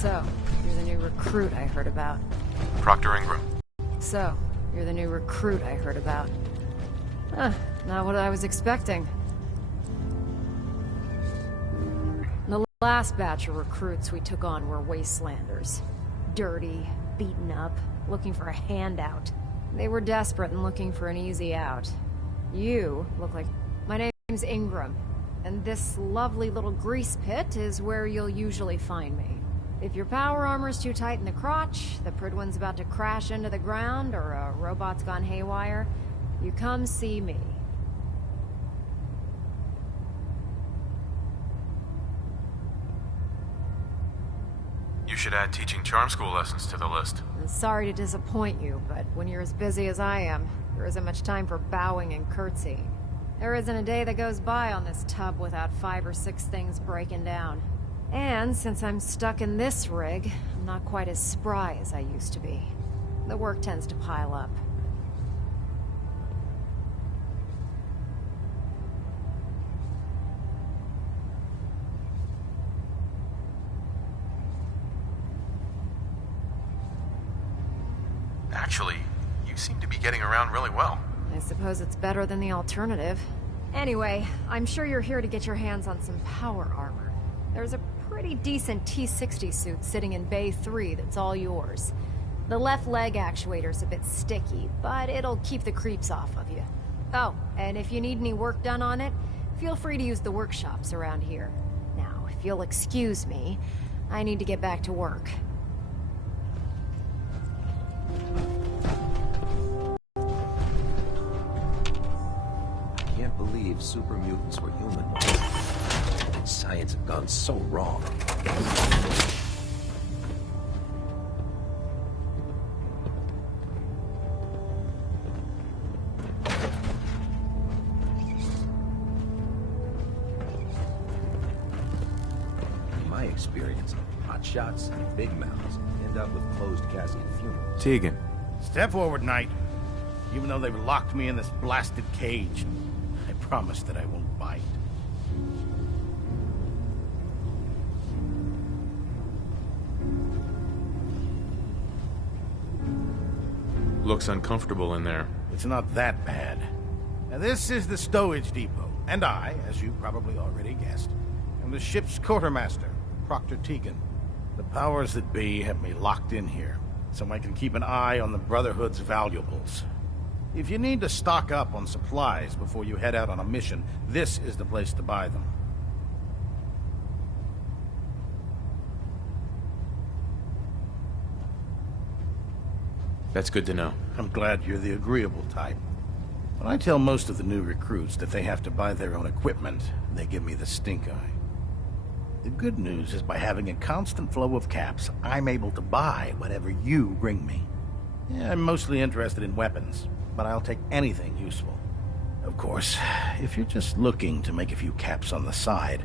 So, you're the new recruit I heard about. Proctor Ingram. So, you're the new recruit I heard about. Huh, not what I was expecting. The last batch of recruits we took on were wastelanders. Dirty, beaten up, looking for a handout. They were desperate and looking for an easy out. You look like... My name's Ingram, and this lovely little grease pit is where you'll usually find me. If your power armor's too tight in the crotch, the Pridwin's about to crash into the ground, or a robot's gone haywire, you come see me. You should add teaching charm school lessons to the list. I'm sorry to disappoint you, but when you're as busy as I am, there isn't much time for bowing and curtsying. There isn't a day that goes by on this tub without 5 or 6 things breaking down. And since I'm stuck in this rig, I'm not quite as spry as I used to be. The work tends to pile up. Actually, you seem to be getting around really well. I suppose it's better than the alternative. Anyway, I'm sure you're here to get your hands on some power armor. There's a pretty decent T-60 suit sitting in Bay 3 that's all yours. The left leg actuator's a bit sticky, but it'll keep the creeps off of you. Oh, and if you need any work done on it, feel free to use the workshops around here. Now, if you'll excuse me, I need to get back to work. I can't believe super mutants were human. Science had gone so wrong. In my experience, hotshots and big mouths end up with closed casket funerals. Tegan. Step forward, Knight. Even though they've locked me in this blasted cage, I promise that I won't bite. Looks uncomfortable in there. It's not that bad. Now, this is the stowage depot, and I, as you probably already guessed, am the ship's quartermaster, Proctor Tegan. The powers that be have me locked in here, so I can keep an eye on the Brotherhood's valuables. If you need to stock up on supplies before you head out on a mission, this is the place to buy them. That's good to know. I'm glad you're the agreeable type. When I tell most of the new recruits that they have to buy their own equipment, they give me the stink eye. The good news is by having a constant flow of caps, I'm able to buy whatever you bring me. Yeah, I'm mostly interested in weapons, but I'll take anything useful. Of course, if you're just looking to make a few caps on the side,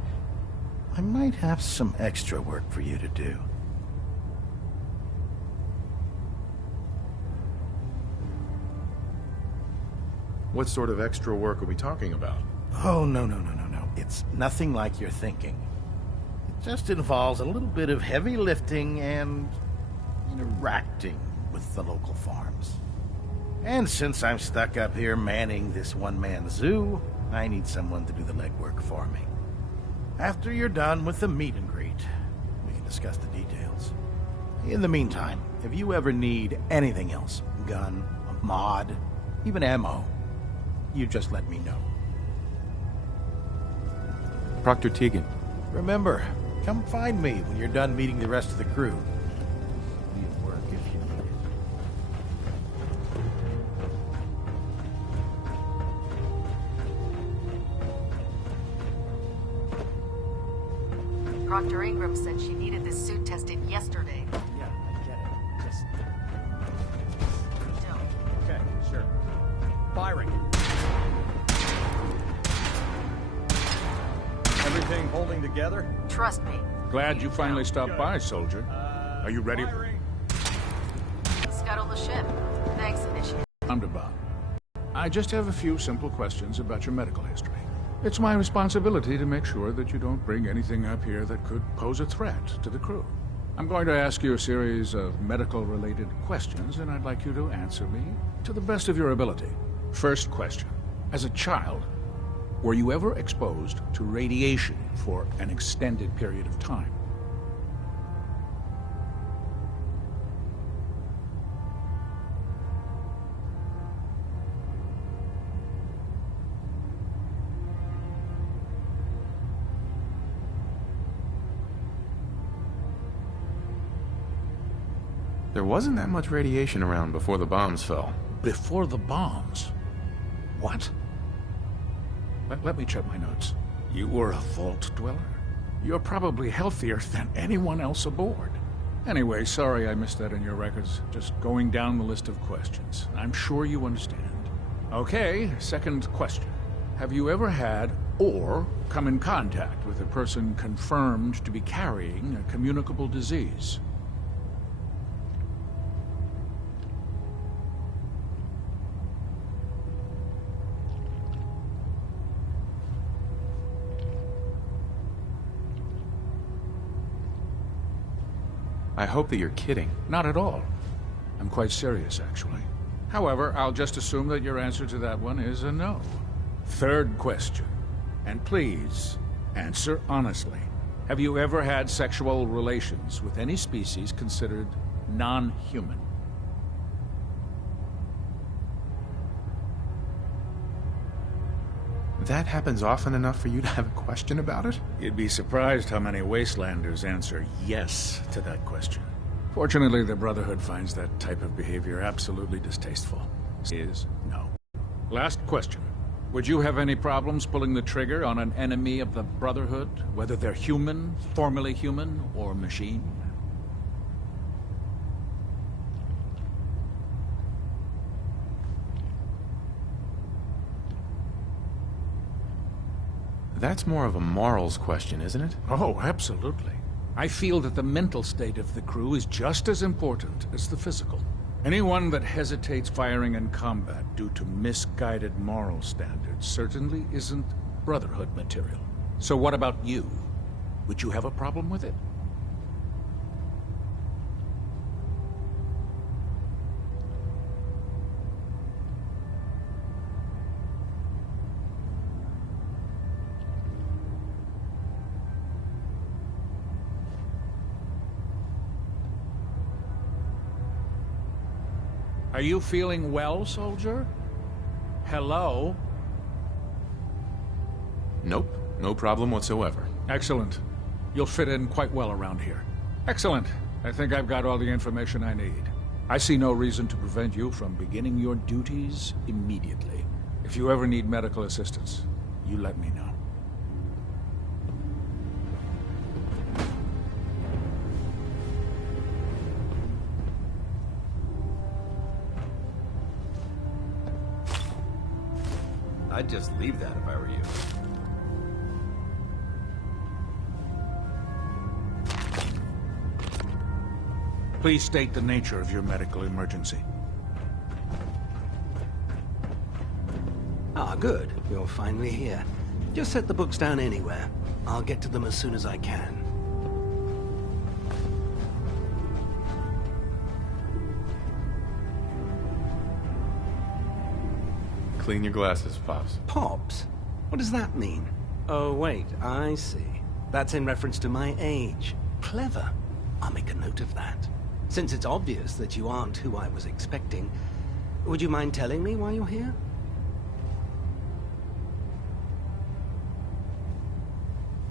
I might have some extra work for you to do. What sort of extra work are we talking about? Oh, no. It's nothing like you're thinking. It just involves a little bit of heavy lifting and interacting with the local farms. And since I'm stuck up here manning this one-man zoo, I need someone to do the legwork for me. After you're done with the meet and greet, we can discuss the details. In the meantime, if you ever need anything else, gun, a mod, even ammo, you just let me know. Proctor Tegan. Remember, come find me when you're done meeting the rest of the crew. Leave work if you need it. Proctor Ingram said she needed this suit tested yesterday. Yeah, I get it. Just... Don't. Okay, sure. Firing. Everything holding together? Trust me. Glad you finally stopped by, soldier. Are you ready? Scuttle the ship. Thanks, Initiate. Roundabout. I just have a few simple questions about your medical history. It's my responsibility to make sure that you don't bring anything up here that could pose a threat to the crew. I'm going to ask you a series of medical-related questions, and I'd like you to answer me to the best of your ability. First question. As a child, were you ever exposed to radiation for an extended period of time? There wasn't that much radiation around before the bombs fell. Before the bombs? What? Let me check my notes. You were a vault dweller? You're probably healthier than anyone else aboard. Anyway, sorry I missed that in your records. Just going down the list of questions. I'm sure you understand. Okay, second question. Have you ever had or come in contact with a person confirmed to be carrying a communicable disease? I hope that you're kidding. Not at all. I'm quite serious, actually. However, I'll just assume that your answer to that one is a no. Third question. And please, answer honestly. Have you ever had sexual relations with any species considered non-human? That happens often enough for you to have a question about it? You'd be surprised how many Wastelanders answer yes to that question. Fortunately, the Brotherhood finds that type of behavior absolutely distasteful. Is no. Last question. Would you have any problems pulling the trigger on an enemy of the Brotherhood, whether they're human, formerly human, or machine? That's more of a morals question, isn't it? Oh, absolutely. I feel that the mental state of the crew is just as important as the physical. Anyone that hesitates firing in combat due to misguided moral standards certainly isn't Brotherhood material. So what about you? Would you have a problem with it? Are you feeling well, soldier? Hello? Nope. No problem whatsoever. Excellent. You'll fit in quite well around here. Excellent. I think I've got all the information I need. I see no reason to prevent you from beginning your duties immediately. If you ever need medical assistance, you let me know. I'd just leave that if I were you. Please state the nature of your medical emergency. Ah, good. You're finally here. Just set the books down anywhere. I'll get to them as soon as I can. Clean your glasses, Pops. Pops? What does that mean? Oh, wait, I see. That's in reference to my age. Clever. I'll make a note of that. Since it's obvious that you aren't who I was expecting, would you mind telling me why you're here?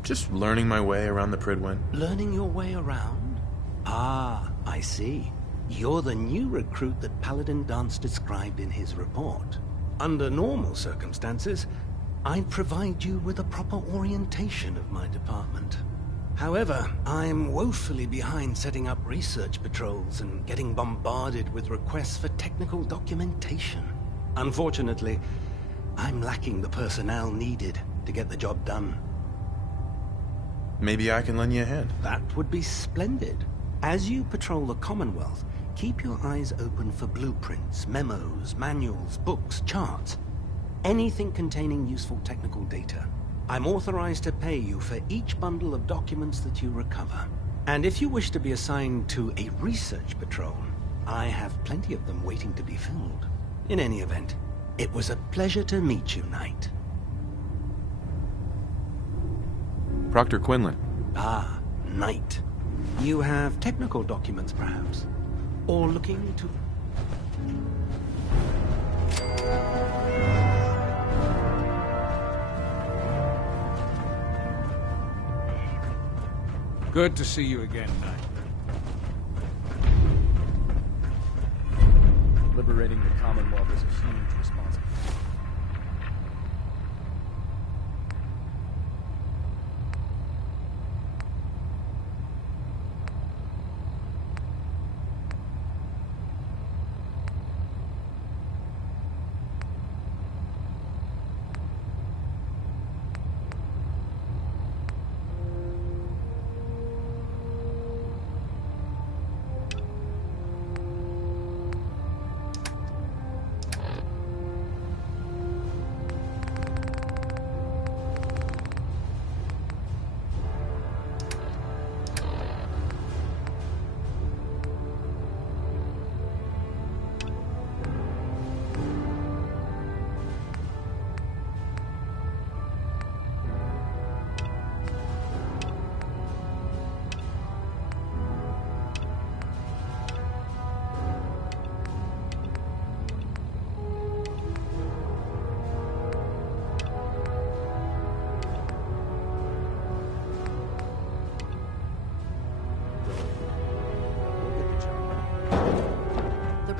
Just learning my way around the Pridwen. Learning your way around? Ah, I see. You're the new recruit that Paladin Dance described in his report. Under normal circumstances, I'd provide you with a proper orientation of my department. However, I'm woefully behind setting up research patrols and getting bombarded with requests for technical documentation. Unfortunately, I'm lacking the personnel needed to get the job done. Maybe I can lend you a hand. That would be splendid. As you patrol the Commonwealth, keep your eyes open for blueprints, memos, manuals, books, charts. Anything containing useful technical data. I'm authorized to pay you for each bundle of documents that you recover. And if you wish to be assigned to a research patrol, I have plenty of them waiting to be filled. In any event, it was a pleasure to meet you, Knight. Proctor Quinlan. Ah, Knight. You have technical documents, perhaps? Or looking to... Good to see you again, Knight. Liberating the Commonwealth is a huge responsibility.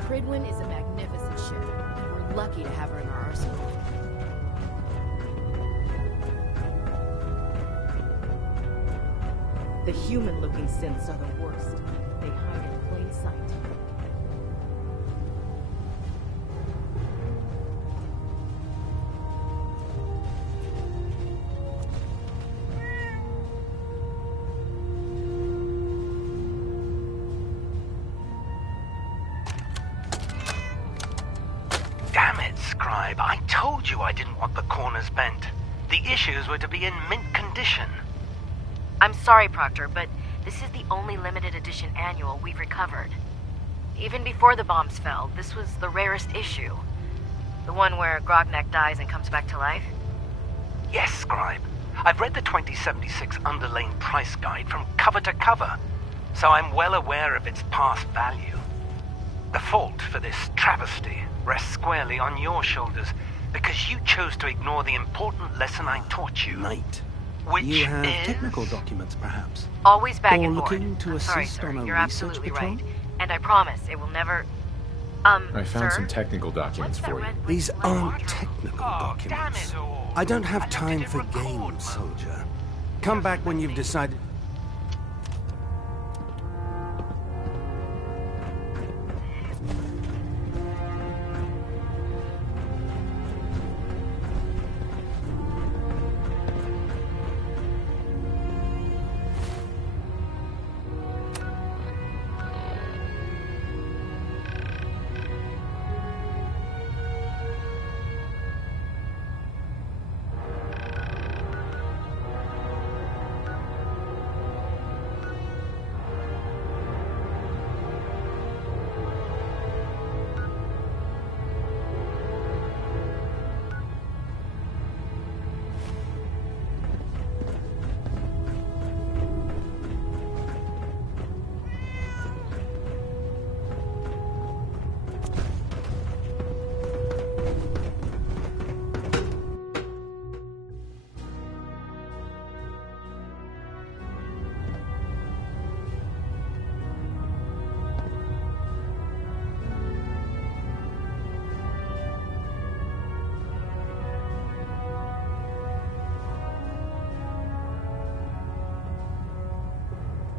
Pridwin is a magnificent ship, and we're lucky to have her in our arsenal. The human-looking synths are the worst. They hide in plain sight. Damn it, Scribe. I told you I didn't want the corners bent. The issues were to be in mint condition. I'm sorry, Proctor, but this is the only limited edition annual we've recovered. Even before the bombs fell, this was the rarest issue. The one where Grognak dies and comes back to life? Yes, Scribe. I've read the 2076 underlain price guide from cover to cover, so I'm well aware of its past value. The fault for this travesty rests squarely on your shoulders, because you chose to ignore the important lesson I taught you. Knight. Which you have is... technical documents, perhaps? Always back Or and forth. looking to I'm sorry, assist sir. on a You're research absolutely patrol? right. And I promise it will never... I found sir? some technical documents What's that for you. red These light? aren't technical documents. I don't have time for games, soldier. Come back when you've decided...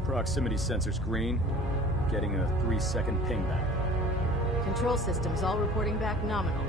Proximity sensors green. Getting a 3-second ping back. Control systems all reporting back nominal.